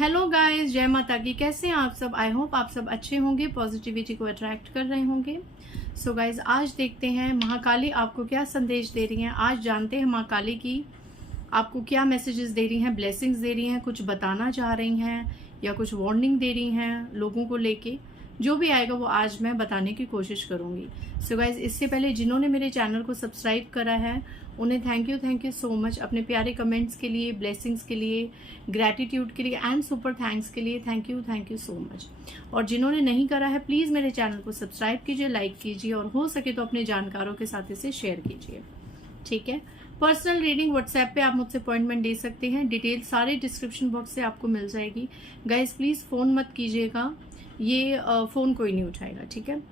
Hello guys, जय माता की। कैसे हैं आप सब? आई होप आप सब अच्छे होंगे, पॉजिटिविटी को अट्रैक्ट कर रहे होंगे। सो गाइस, आज देखते हैं महाकाली आपको क्या संदेश दे रही हैं। आज जानते हैं महाकाली की आपको क्या मैसेजेस दे रही हैं, ब्लेसिंग्स दे रही हैं, कुछ बताना चाह रही हैं या कुछ वार्निंग दे रही हैं लोगों को लेके। जो भी आएगा वो आज मैं बताने की कोशिश करूंगी। सो गाइज, इससे पहले जिन्होंने मेरे चैनल को सब्सक्राइब करा है उन्हें थैंक यू सो मच अपने प्यारे कमेंट्स के लिए, ब्लेसिंग्स के लिए, ग्रैटिट्यूड के लिए एंड सुपर थैंक्स के लिए। Thank you so much. और जिन्होंने नहीं करा है प्लीज मेरे चैनल को सब्सक्राइब कीजिए, लाइक कीजिए और हो सके तो अपने जानकारों के साथ इसे शेयर कीजिए। ठीक है। पर्सनल रीडिंग व्हाट्सएप पे आप मुझसे अपॉइंटमेंट दे सकते हैं। डिटेल सारे डिस्क्रिप्शन बॉक्स से आपको मिल जाएगी। गाइज प्लीज फोन मत कीजिएगा, ये फोन कोई नहीं उठाएगा। ठीक है।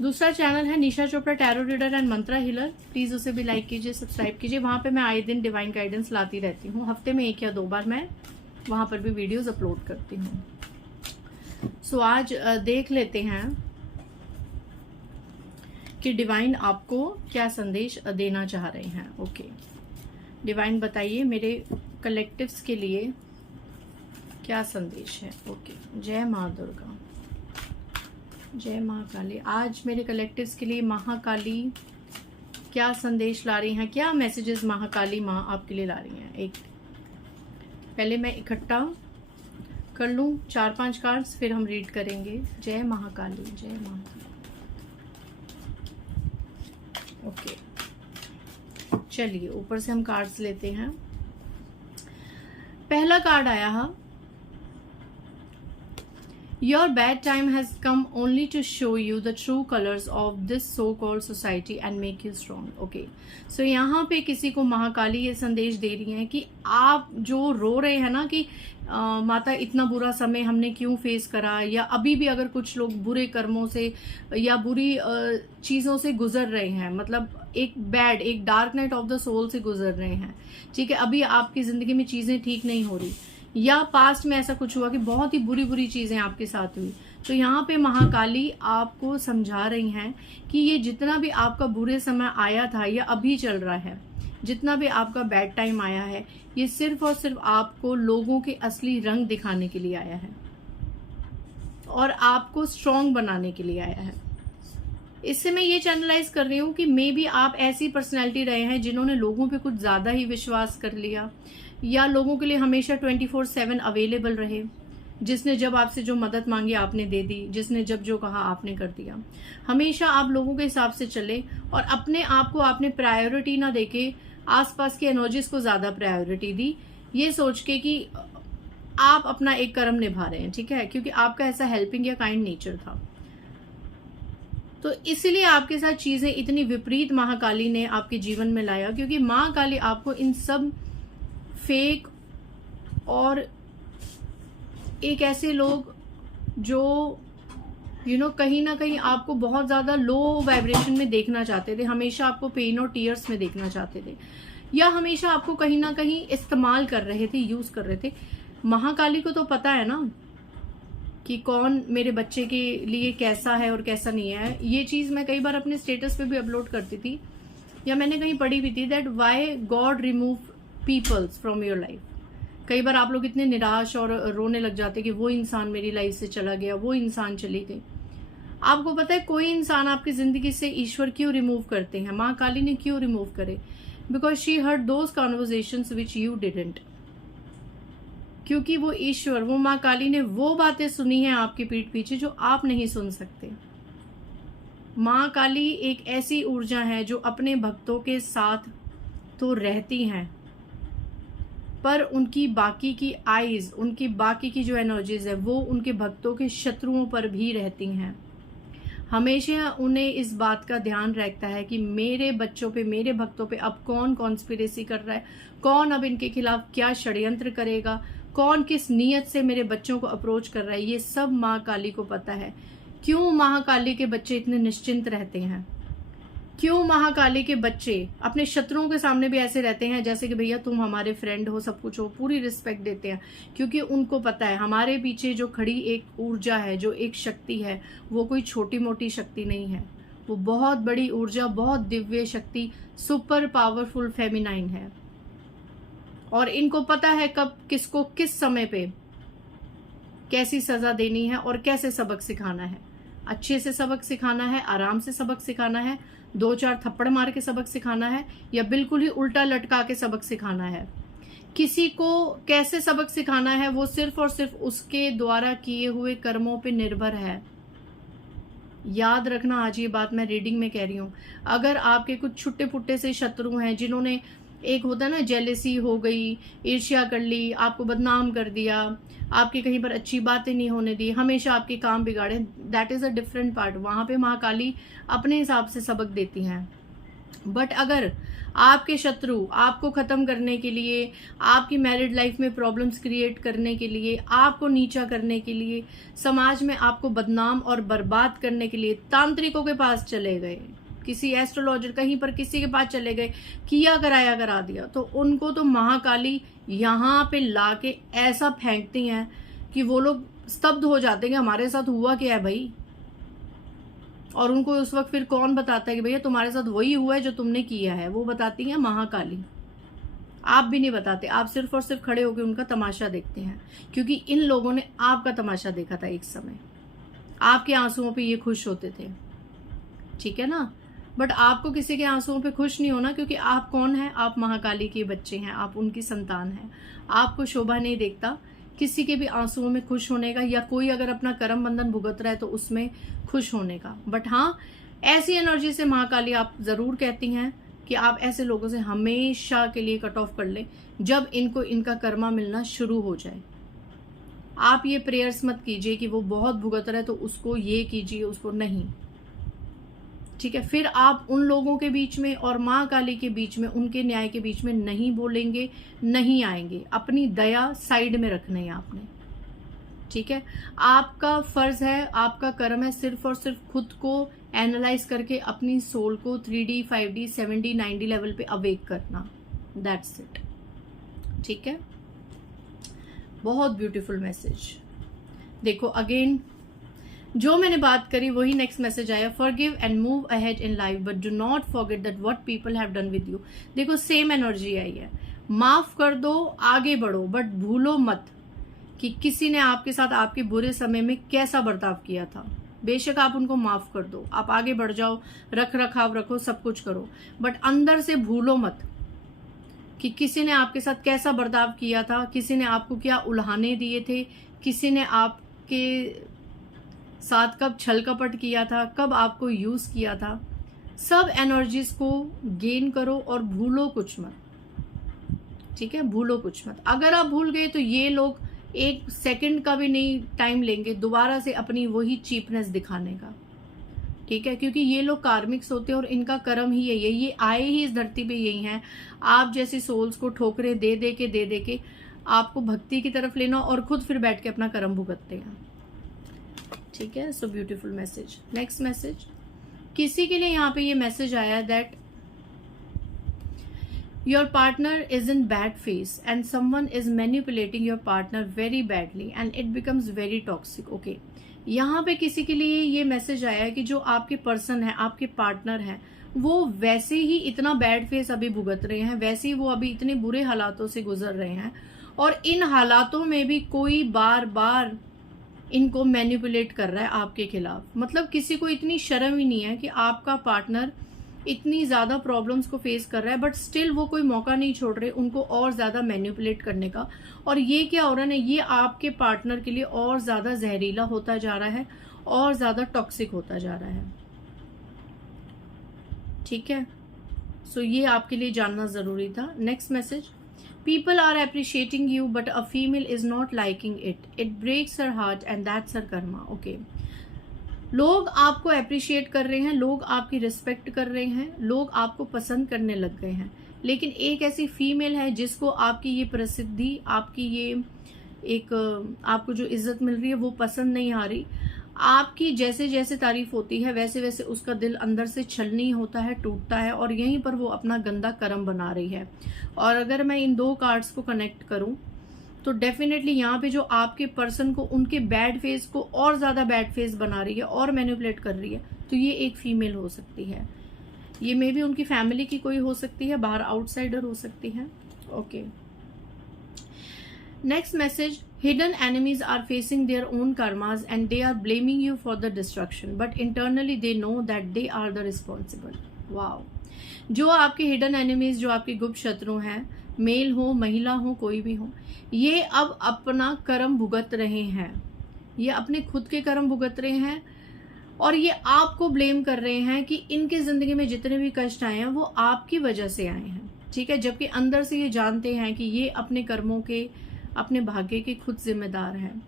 दूसरा चैनल है Nisha Chopra tarot reader and mantra healer. Please उसे भी लाइक कीजिए, सब्सक्राइब कीजिए। वहां पे मैं आए दिन डिवाइन गाइडेंस लाती रहती हूँ। हफ्ते में 1 या 2 बार मैं वहां पर भी वीडियोस अपलोड करती हूँ। सो आज देख लेते हैं कि डिवाइन आपको क्या संदेश देना चाह रहे हैं। ओके डिवाइन, बताइए मेरे कलेक्टिव्स के लिए क्या संदेश है। ओके, जय माँ दुर्गा, जय महाकाली। आज मेरे कलेक्टिव्स के लिए महाकाली क्या संदेश ला रही हैं, क्या मैसेजेस महाकाली माँ आपके लिए ला रही हैं। एक पहले मैं इकट्ठा कर लूं 4-5 कार्ड्स, फिर हम रीड करेंगे। जय महाकाली, जय महाकाली। ओके चलिए, ऊपर से हम कार्ड्स लेते हैं। पहला कार्ड आया है, Your bad time has come only to show you the true colors of this so-called society and make you strong. Okay, so यहाँ पे किसी को महाकाली ये संदेश दे रही है कि आप जो रो रहे हैं ना कि माता इतना बुरा समय हमने क्यों फेस करा, या अभी भी अगर कुछ लोग बुरे कर्मों से या बुरी चीज़ों से गुजर रहे हैं, मतलब एक dark night of the soul से गुजर रहे हैं। ठीक है, अभी आपकी जिंदगी में चीज़ें ठीक नहीं हो रही, या पास्ट में ऐसा कुछ हुआ कि बहुत ही बुरी चीजें आपके साथ हुई, तो यहाँ पे महाकाली आपको समझा रही हैं कि ये जितना भी आपका बुरे समय आया था या अभी चल रहा है, जितना भी आपका बैड टाइम आया है, ये सिर्फ और सिर्फ आपको लोगों के असली रंग दिखाने के लिए आया है और आपको स्ट्रॉन्ग बनाने के लिए आया है। इससे मैं ये चैनलाइज कर रही हूँ कि मे बी आप ऐसी पर्सनैलिटी रहे हैं जिन्होंने लोगों पे कुछ ज्यादा ही विश्वास कर लिया, या लोगों के लिए हमेशा 24/7 अवेलेबल रहे, जिसने जब आपसे जो मदद मांगी आपने दे दी, जिसने जब जो कहा आपने कर दिया। हमेशा आप लोगों के हिसाब से चले और अपने आप को आपने प्रायोरिटी ना देके आसपास के एनर्जीज को ज्यादा प्रायोरिटी दी, ये सोच के कि आप अपना एक कर्म निभा रहे हैं। ठीक है, क्योंकि आपका ऐसा हेल्पिंग या काइंड नेचर था, तो इसीलिए आपके साथ चीजें इतनी विपरीत महाकाली ने आपके जीवन में लाया, क्योंकि महाकाली आपको इन सब फेक और एक ऐसे लोग जो कहीं ना कहीं आपको बहुत ज्यादा लो वाइब्रेशन में देखना चाहते थे, हमेशा आपको पेन और टीयर्स में देखना चाहते थे, या हमेशा आपको कहीं ना कहीं इस्तेमाल कर रहे थे, यूज कर रहे थे। महाकाली को तो पता है ना कि कौन मेरे बच्चे के लिए कैसा है और कैसा नहीं है। ये चीज मैं कई बार अपने स्टेटस पे भी अपलोड करती थी, या मैंने कहीं पढ़ी भी थी, that why God remove peoples from your life. कई बार आप लोग इतने निराश और रोने लग जाते कि वो इंसान मेरी लाइफ से चला गया, वो इंसान चली गई। आपको पता है कोई इंसान आपकी जिंदगी से ईश्वर क्यों रिमूव करते हैं, माँ काली ने क्यों रिमूव करे? Because she heard those conversations which you didn't. क्योंकि वो ईश्वर, वो माँ काली ने वो बातें सुनी हैं आपकी पीठ पीछे जो आप नहीं सुन सकते। माँ काली एक ऐसी ऊर्जा है जो अपने भक्तों के साथ तो रहती हैं, पर उनकी बाकी की आईज, उनकी बाकी की जो एनर्जीज है वो उनके भक्तों के शत्रुओं पर भी रहती हैं। हमेशा उन्हें इस बात का ध्यान रहता है कि मेरे बच्चों पे, मेरे भक्तों पे अब कौन कॉन्स्पिरेसी कर रहा है, कौन अब इनके खिलाफ क्या षड्यंत्र करेगा, कौन किस नीयत से मेरे बच्चों को अप्रोच कर रहा है, ये सब माँ काली को पता है। क्यों महाकाली के बच्चे इतने निश्चिंत रहते हैं? क्यों महाकाली के बच्चे अपने शत्रुओं के सामने भी ऐसे रहते हैं जैसे कि भैया तुम हमारे फ्रेंड हो, सब कुछ हो, पूरी रिस्पेक्ट देते हैं? क्योंकि उनको पता है हमारे पीछे जो खड़ी एक ऊर्जा है, जो एक शक्ति है, वो कोई छोटी मोटी शक्ति नहीं है, वो बहुत बड़ी ऊर्जा, बहुत दिव्य शक्ति, सुपर पावरफुल फेमिनाइन है। और इनको पता है कब किसको किस समय पे कैसी सजा देनी है और कैसे सबक सिखाना है। अच्छे से सबक सिखाना है, आराम से सबक सिखाना है, 2-4 थप्पड़ मार के सबक सिखाना है, या बिल्कुल ही उल्टा लटका के सबक सिखाना है। किसी को कैसे सबक सिखाना है वो सिर्फ और सिर्फ उसके द्वारा किए हुए कर्मों पे निर्भर है। याद रखना, आज ये बात मैं रीडिंग में कह रही हूं। अगर आपके कुछ छुट्टे पुट्टे से शत्रु हैं जिन्होंने, एक होता है ना जेलेसी हो गई, ईर्ष्या कर ली, आपको बदनाम कर दिया, आपकी कहीं पर अच्छी बातें नहीं होने दी, हमेशा आपके काम बिगाड़े, that is a different part. वहां पे महाकाली अपने हिसाब से सबक देती हैं। बट अगर आपके शत्रु आपको खत्म करने के लिए, आपकी मैरिड लाइफ में प्रॉब्लम्स क्रिएट करने के लिए, आपको नीचा करने के लिए, समाज में आपको बदनाम और बर्बाद करने के लिए तांत्रिकों के पास चले गए, किसी एस्ट्रोलॉजर कहीं पर किसी के पास चले गए, किया कराया करा दिया, तो उनको तो महाकाली यहाँ पे लाके ऐसा फेंकती हैं कि वो लोग स्तब्ध हो जाते हैं कि हमारे साथ हुआ क्या है भाई। और उनको उस वक्त फिर कौन बताता है कि भैया तुम्हारे साथ वही हुआ है जो तुमने किया है, वो बताती है महाकाली। आप भी नहीं बताते, आप सिर्फ और सिर्फ खड़े होकर उनका तमाशा देखते हैं, क्योंकि इन लोगों ने आपका तमाशा देखा था एक समय, आपके आंसुओं पे ये खुश होते थे, ठीक है ना। बट आपको किसी के आंसुओं पे खुश नहीं होना, क्योंकि आप कौन है, आप महाकाली के बच्चे हैं, आप उनकी संतान हैं। आपको शोभा नहीं देखता किसी के भी आंसुओं में खुश होने का, या कोई अगर अपना कर्म बंधन भुगत रहा है तो उसमें खुश होने का। बट हाँ, ऐसी एनर्जी से महाकाली आप जरूर कहती हैं कि आप ऐसे लोगों से हमेशा के लिए कट ऑफ कर लें जब इनको इनका कर्मा मिलना शुरू हो जाए। आप ये प्रेयर्स मत कीजिए कि वो बहुत भुगत रहा है तो उसको ये कीजिए, उसको नहीं, ठीक है। फिर आप उन लोगों के बीच में और माँ काली के बीच में, उनके न्याय के बीच में नहीं बोलेंगे, नहीं आएंगे। अपनी दया साइड में रखना है आपने, ठीक है। आपका फर्ज है, आपका कर्म है सिर्फ और सिर्फ खुद को एनालाइज करके अपनी सोल को 3D 5D 7D 9D level पे अवेक करना, दैट्स इट, ठीक है। बहुत ब्यूटीफुल मैसेज। देखो अगेन जो मैंने बात करी वही नेक्स्ट मैसेज आया, forgive and move ahead in life but do not forget that what people have done with you. देखो सेम एनर्जी आई है, माफ कर दो, आगे बढ़ो, बट भूलो मत कि किसी ने आपके साथ आपके बुरे समय में कैसा बर्ताव किया था। बेशक आप उनको माफ कर दो, आप आगे बढ़ जाओ, रख रखाव रखो, सब कुछ करो, बट अंदर से भूलो मत कि किसी ने आपके साथ कैसा बर्ताव किया था, किसी ने आपको क्या उल्हाने दिए थे, किसी ने आपके साथ कब छल कपट किया था, कब आपको यूज किया था। सब एनर्जीज को गेन करो और भूलो कुछ मत, ठीक है, भूलो कुछ मत। अगर आप भूल गए तो ये लोग एक सेकंड का भी नहीं टाइम लेंगे दोबारा से अपनी वही चीपनेस दिखाने का, ठीक है, क्योंकि ये लोग कार्मिक्स होते हैं और इनका कर्म ही यही है, ये आए ही इस धरती पे यही हैं। आप जैसी सोल्स को ठोकरे दे दे के आपको भक्ति की तरफ लेना और खुद फिर बैठ के अपना कर्म भुगतते हैं, ठीक है। So beautiful message. Next message, किसी के लिए यहाँ पे ये मैसेज आया that your partner is in bad face and someone is manipulating your partner very badly and it becomes very toxic. Okay, यहाँ पे किसी के लिए ये मैसेज आया है कि जो आपके पर्सन है, आपके पार्टनर है, वो वैसे ही इतना बैड फेस अभी भुगत रहे हैं, वैसे ही वो अभी इतने बुरे हालातों से गुजर रहे हैं, और इन हालातों में भी कोई बार बार इनको मैनिपुलेट कर रहा है आपके खिलाफ। मतलब किसी को इतनी शर्म ही नहीं है कि आपका पार्टनर इतनी ज्यादा प्रॉब्लम्स को फेस कर रहा है, बट स्टिल वो कोई मौका नहीं छोड़ रहे उनको और ज्यादा मैनिपुलेट करने का। और ये क्या हो रहा है, ये आपके पार्टनर के लिए और ज्यादा जहरीला होता जा रहा है और ज्यादा टॉक्सिक होता जा रहा है, ठीक है। सो ये आपके लिए जानना जरूरी था। Next message, people are appreciating you but a female is not liking it breaks her heart and that's her karma। okay, लोग आपको अप्रिशिएट कर रहे हैं, लोग आपकी रिस्पेक्ट कर रहे हैं, लोग आपको पसंद करने लग गए हैं, लेकिन एक ऐसी फीमेल है जिसको आपकी ये प्रसिद्धि, आपकी ये एक आपको जो इज्जत मिल रही है वो पसंद नहीं आ रही। आपकी जैसे जैसे तारीफ होती है वैसे वैसे उसका दिल अंदर से छलनी होता है, टूटता है, और यहीं पर वो अपना गंदा कर्म बना रही है। और अगर मैं इन दो कार्ड्स को कनेक्ट करूं तो डेफिनेटली यहाँ पे जो आपके पर्सन को, उनके बैड फेस को और ज्यादा बैड फेस बना रही है और मैनिपुलेट कर रही है, तो ये एक फीमेल हो सकती है। ये मे भी उनकी फैमिली की कोई हो सकती है, बाहर आउटसाइडर हो सकती है। Okay, next message, hidden enemies are facing their own karmas and they are blaming you for the destruction, but internally they know that they are the responsible. wow, जो आपके हिडन एनिमीज, जो आपके गुप्त शत्रु हैं, मेल हो महिला हो कोई भी हो, ये अब अपना कर्म भुगत रहे हैं, ये अपने खुद के कर्म भुगत रहे हैं और ये आपको ब्लेम कर रहे हैं कि इनके जिंदगी में जितने भी कष्ट आए हैं वो आपकी वजह से आए हैं, ठीक है। जबकि अंदर से ये जानते हैं कि ये अपने कर्मों के, अपने भाग्य के खुद जिम्मेदार हैं।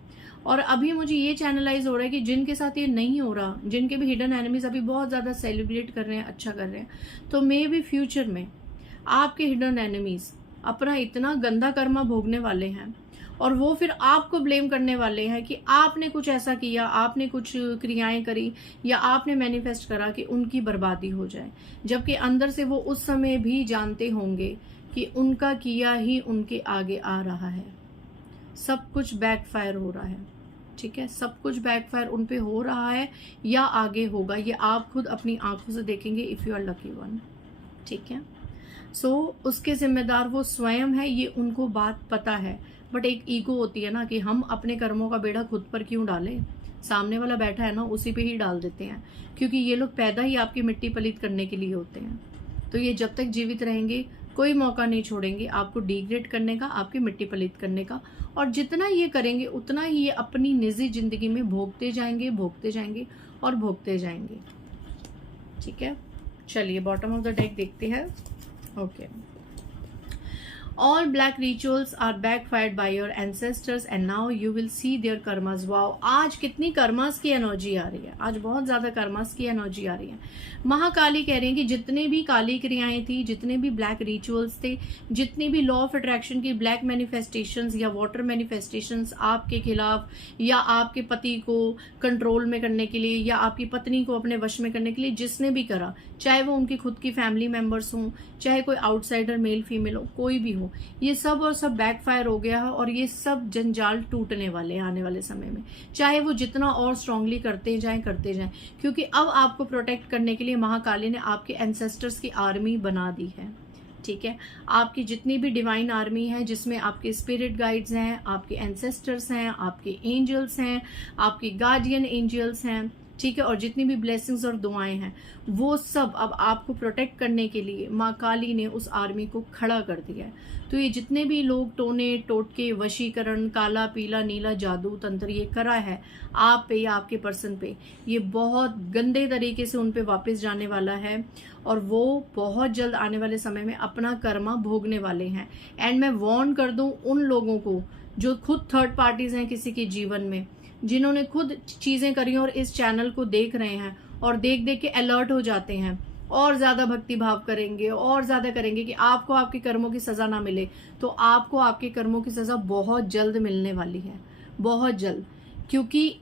और अभी मुझे ये चैनलाइज हो रहा है कि जिनके साथ ये नहीं हो रहा, जिनके भी हिडन एनिमीज अभी बहुत ज्यादा सेलिब्रेट कर रहे हैं, अच्छा कर रहे हैं, तो मे भी फ्यूचर में आपके हिडन एनिमीज अपना इतना गंदा कर्मा भोगने वाले हैं और वो फिर आपको ब्लेम करने वाले हैं कि आपने कुछ ऐसा किया, आपने कुछ क्रियाएं करी या आपने मैनिफेस्ट करा कि उनकी बर्बादी हो जाए। जबकि अंदर से वो उस समय भी जानते होंगे कि उनका किया ही उनके आगे आ रहा है, सब कुछ बैकफायर हो रहा है, ठीक है। सब कुछ बैकफायर उन पे हो रहा है या आगे होगा, ये आप खुद अपनी आंखों से देखेंगे if you are lucky one, ठीक है। सो उसके जिम्मेदार वो स्वयं है, ये उनको बात पता है। बट एक ईगो होती है ना कि हम अपने कर्मों का बेड़ा खुद पर क्यों डालें, सामने वाला बैठा है ना उसी पे ही डाल देते हैं, क्योंकि ये लोग पैदा ही आपकी मिट्टी पलीत करने के लिए होते हैं। तो ये जब तक जीवित रहेंगे कोई मौका नहीं छोड़ेंगे आपको डिग्रेड करने का, आपकी मिट्टी पलीत करने का। और जितना ये करेंगे उतना ही ये अपनी निजी जिंदगी में भोगते जाएंगे, भोगते जाएंगे और भोगते जाएंगे, ठीक है। चलिए बॉटम ऑफ द डेक देखते हैं। Okay, all black rituals are backfired by your ancestors and now you will see their karmas. wow, आज कितनी कर्मास की एनर्जी आ रही है, आज बहुत ज्यादा कर्मास की एनर्जी आ रही है। महाकाली कह रहे हैं कि जितने भी काली क्रियाएं थी, जितने भी ब्लैक रिचुअल्स थे, जितने भी लॉ ऑफ अट्रैक्शन की ब्लैक मैनिफेस्टेशंस या वाटर मैनिफेस्टेशंस आपके खिलाफ या आपके पति को कंट्रोल में करने के लिए या आपकी पत्नी को अपने वश में करने के लिए जिसने भी करा, चाहे वो उनकी खुद की फैमिली मेंबर्स हों, चाहे कोई आउटसाइडर मेल फीमेल हो, कोई भी हो, ये सब और सब बैकफायर हो गया है और ये सब जंजाल टूटने वाले हैं आने वाले समय में, चाहे वो जितना और स्ट्रांगली करते जाएं, क्योंकि अब आपको प्रोटेक्ट करने के लिए महाकाली ने आपके एंसेस्टर्स की आर्मी बना दी है, ठीक है। आपकी जितनी भी डिवाइन आर्मी है जिसमें आपके स्पिरिट गाइड्स हैं, आपके एंसेस्टर्स हैं, आपके एंजल्स हैं, आपके गार्डियन एंजल्स हैं, ठीक है, और जितनी भी ब्लेसिंग्स और दुआएं हैं वो सब अब आपको प्रोटेक्ट करने के लिए माँ काली ने उस आर्मी को खड़ा कर दिया है। तो ये जितने भी लोग टोने टोटके, वशीकरण, काला पीला नीला जादू तंत्र ये करा है आप पे या आपके पर्सन पे, ये बहुत गंदे तरीके से उन पे वापस जाने वाला है और वो बहुत जल्द आने वाले समय में अपना कर्मा भोगने वाले हैं। एंड मैं वार्न कर दूं उन लोगों को जो खुद थर्ड पार्टीज हैं किसी के जीवन में, जिन्होंने खुद चीजें करी और इस चैनल को देख रहे हैं और देख देख के अलर्ट हो जाते हैं और ज्यादा भक्ति भाव करेंगे और ज्यादा करेंगे कि आपको आपके कर्मों की सजा ना मिले, तो आपको आपके कर्मों की सजा बहुत जल्द मिलने वाली है, बहुत जल्द। क्योंकि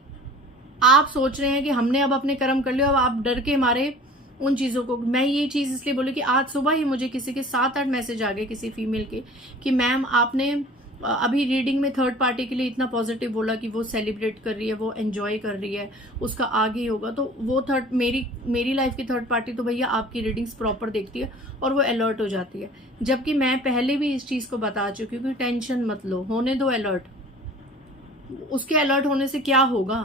आप सोच रहे हैं कि हमने अब अपने कर्म कर लिया, अब आप डर के मारे उन चीजों को। मैं ये चीज इसलिए बोली कि आज सुबह ही मुझे किसी के 7-8 मैसेज आ गए किसी फीमेल के कि मैम आपने अभी रीडिंग में थर्ड पार्टी के लिए इतना पॉजिटिव बोला कि वो सेलिब्रेट कर रही है, वो एंजॉय कर रही है, उसका आगे ही होगा। तो वो थर्ड मेरी लाइफ की थर्ड पार्टी तो भैया आपकी रीडिंग्स प्रॉपर देखती है और वो अलर्ट हो जाती है, जबकि मैं पहले भी इस चीज को बता चुकी हूँ कि टेंशन मत लो, होने दो अलर्ट। उसके अलर्ट होने से क्या होगा?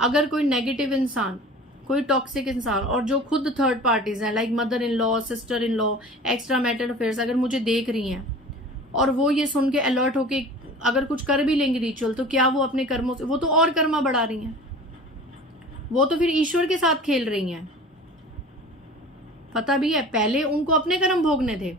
अगर कोई नेगेटिव इंसान, कोई टॉक्सिक इंसान और जो खुद थर्ड पार्टीज हैं like mother in law, sister in law, extra marital affairs, अगर मुझे देख रही हैं और वो ये सुन के अलर्ट होके अगर कुछ कर भी लेंगे रिचुअल, तो क्या वो अपने कर्मों से, वो तो और कर्मा बढ़ा रही हैं, वो तो फिर ईश्वर के साथ खेल रही हैं। पता भी है पहले उनको अपने कर्म भोगने थे,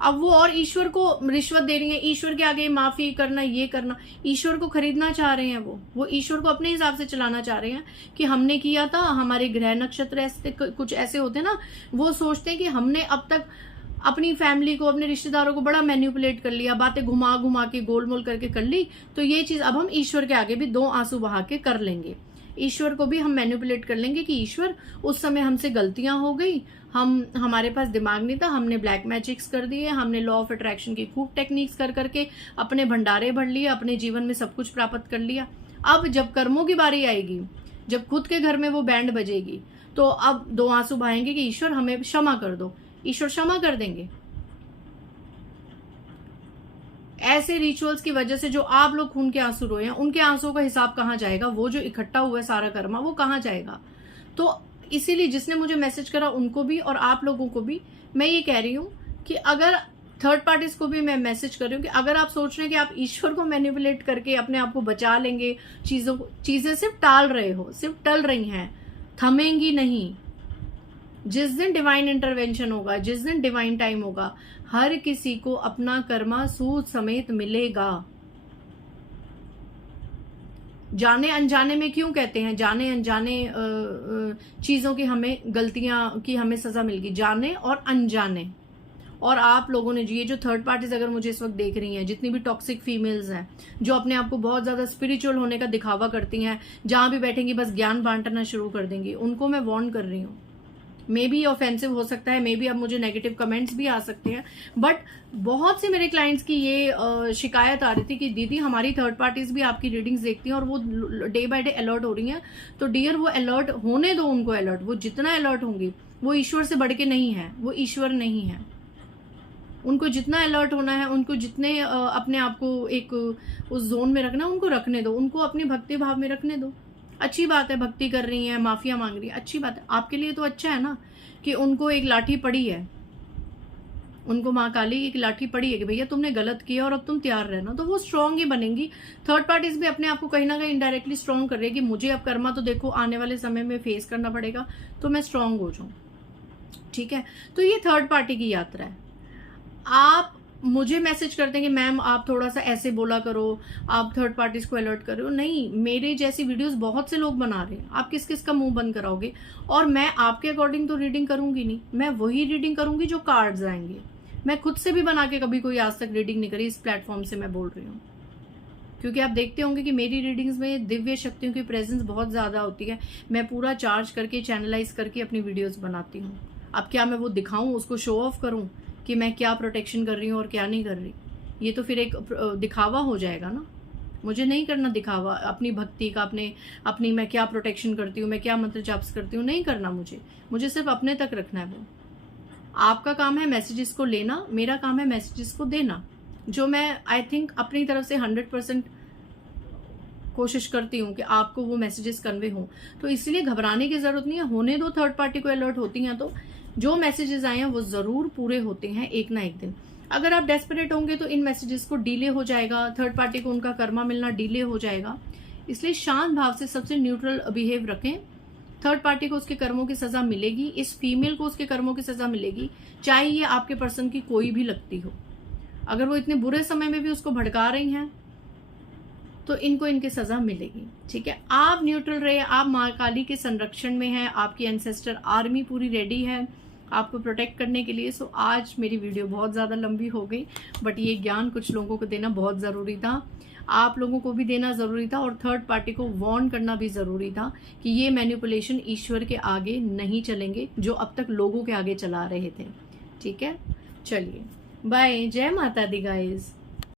अब वो और ईश्वर को रिश्वत दे रही हैं, ईश्वर के आगे माफी करना, ये करना, ईश्वर को खरीदना चाह रहे हैं। वो ईश्वर को अपने हिसाब से चलाना चाह रहे हैं कि हमने किया था, हमारे ग्रह नक्षत्र ऐसे कुछ ऐसे होते ना, वो सोचते हैं कि हमने अब तक अपनी फैमिली को, अपने रिश्तेदारों को बड़ा मैन्युपुलेट कर लिया, बातें घुमा घुमा के गोलमोल करके कर ली, तो ये चीज अब हम ईश्वर के आगे भी 2 आंसू बहा के कर लेंगे। ईश्वर को भी हम मैन्युपुलेट कर लेंगे कि ईश्वर उस समय हमसे गलतियां हो गई, हमारे पास दिमाग नहीं था, हमने ब्लैक मैजिक्स कर दिए, हमने लॉ ऑफ अट्रैक्शन की खूब टेक्निक्स कर करके अपने भंडारे भर लिए, अपने जीवन में सब कुछ प्राप्त कर लिया। अब जब कर्मों की बारी आएगी, जब खुद के घर में वो बैंड बजेगी, तो अब 2 आंसू बहाएंगे कि ईश्वर हमें क्षमा कर दो। ईश्वर क्षमा कर देंगे। ऐसे रिचुअल्स की वजह से जो आप लोग खून के आंसू रोए हैं, उनके आंसुओं का हिसाब कहाँ जाएगा? वो जो इकट्ठा हुआ है सारा कर्मा, वो कहाँ जाएगा? तो इसीलिए जिसने मुझे मैसेज करा उनको भी और आप लोगों को भी मैं ये कह रही हूं कि अगर थर्ड पार्टीज को भी मैं मैसेज कर रही हूँ कि अगर आप सोच रहे हैं कि आप ईश्वर को मैनिपुलेट करके अपने आप को बचा लेंगे, चीजें सिर्फ टाल रहे हो, सिर्फ टल रही हैं, थमेंगी नहीं। जिस दिन डिवाइन इंटरवेंशन होगा, जिस दिन डिवाइन टाइम होगा, हर किसी को अपना कर्मा सूद समेत मिलेगा। जाने अनजाने में क्यों कहते हैं, जाने अनजाने चीजों की हमें, गलतियां की हमें सजा मिलेगी, जाने और अनजाने। और आप लोगों ने ये जो थर्ड पार्टीज अगर मुझे इस वक्त देख रही हैं, जितनी भी टॉक्सिक फीमेल्स हैं जो अपने आप को बहुत ज्यादा स्पिरिचुअल होने का दिखावा करती हैं, जहां भी बैठेंगी बस ज्ञान बांटना शुरू कर देंगी, उनको मैं वार्न कर रही हूँ। मे बी ऑफेंसिव हो सकता है, मे बी अब मुझे नेगेटिव कमेंट्स भी आ सकते हैं, बट बहुत से मेरे क्लाइंट्स की ये शिकायत आ रही थी कि दीदी हमारी थर्ड पार्टीज भी आपकी रीडिंग्स देखती हैं और वो डे बाय डे अलर्ट हो रही हैं। तो डियर वो अलर्ट होने दो, उनको अलर्ट, वो जितना अलर्ट होंगी वो ईश्वर से बढ़ के नहीं है, वो ईश्वर नहीं है। उनको जितना अलर्ट होना है, उनको जितने अपने आप को एक उस जोन में रखना, उनको रखने दो, उनको अपने भक्ति भाव में रखने दो। अच्छी बात है, भक्ति कर रही हैं, माफिया मांग रही है, अच्छी बात है, आपके लिए तो अच्छा है ना कि उनको एक लाठी पड़ी है, उनको माँ काली एक लाठी पड़ी है कि भैया तुमने गलत किया और अब तुम तैयार रहना, तो वो स्ट्रांग ही बनेंगी। थर्ड पार्टीज भी अपने आप को कहीं ना कहीं इनडायरेक्टली स्ट्रांग कर रही है कि मुझे अब कर्मा तो देखो आने वाले समय में फेस करना पड़ेगा, तो मैं स्ट्रांग हो जाऊं। ठीक है, तो ये थर्ड पार्टी की यात्रा है। आप मुझे मैसेज करते हैं कि मैम आप थोड़ा सा ऐसे बोला करो, आप थर्ड पार्टीज को अलर्ट करो। नहीं, मेरे जैसी वीडियोस बहुत से लोग बना रहे हैं, आप किस किस का मुंह बंद कराओगे? और मैं आपके अकॉर्डिंग तो रीडिंग करूंगी नहीं, मैं वही रीडिंग करूंगी जो कार्ड्स आएंगे। मैं खुद से भी बना के कभी कोई आज तक रीडिंग नहीं करी, इस प्लेटफॉर्म से मैं बोल रही हूँ, क्योंकि आप देखते होंगे कि मेरी रीडिंग्स में दिव्य शक्तियों की प्रेजेंस बहुत ज्यादा होती है। मैं पूरा चार्ज करके, चैनलाइज करके अपनी वीडियोज बनाती हूँ। अब क्या मैं वो दिखाऊं, उसको शो ऑफ करूं कि मैं क्या प्रोटेक्शन कर रही हूँ और क्या नहीं कर रही? ये तो फिर एक दिखावा हो जाएगा ना। मुझे नहीं करना दिखावा अपनी भक्ति का, अपनी मैं क्या प्रोटेक्शन करती हूँ, मैं क्या मंत्र जाप्स करती हूँ, नहीं करना मुझे सिर्फ अपने तक रखना है। वो आपका काम है मैसेजेस को लेना, मेरा काम है मैसेजेस को देना, जो मैं आई थिंक अपनी तरफ से 100% कोशिश करती हूँ कि आपको वो मैसेजेस कन्वे हों। तो इसलिए घबराने की जरूरत नहीं है, होने दो। थर्ड पार्टी को अलर्ट होती हैं तो जो मैसेजेस आए हैं वो जरूर पूरे होते हैं एक ना एक दिन। अगर आप डेस्परेट होंगे तो इन मैसेजेस को डिले हो जाएगा, थर्ड पार्टी को उनका कर्मा मिलना डिले हो जाएगा। इसलिए शांत भाव से सबसे न्यूट्रल बिहेव रखें। थर्ड पार्टी को उसके कर्मों की सजा मिलेगी, इस फीमेल को उसके कर्मों की सजा मिलेगी, चाहे ये आपके पर्सन की कोई भी लगती हो। अगर वो इतने बुरे समय में भी उसको भड़का रही हैं तो इनको इनकी सजा मिलेगी। ठीक है, आप न्यूट्रल रहे, आप माँ काली के संरक्षण में हैं, आपकी एंसेस्टर आर्मी पूरी रेडी है आपको प्रोटेक्ट करने के लिए। सो आज मेरी वीडियो बहुत ज़्यादा लंबी हो गई, बट ये ज्ञान कुछ लोगों को देना बहुत ज़रूरी था, आप लोगों को भी देना ज़रूरी था, और थर्ड पार्टी को वार्न करना भी ज़रूरी था कि ये मैनिपुलेशन ईश्वर के आगे नहीं चलेंगे जो अब तक लोगों के आगे चला रहे थे। ठीक है, चलिए बाय, जय माता दी गाइज।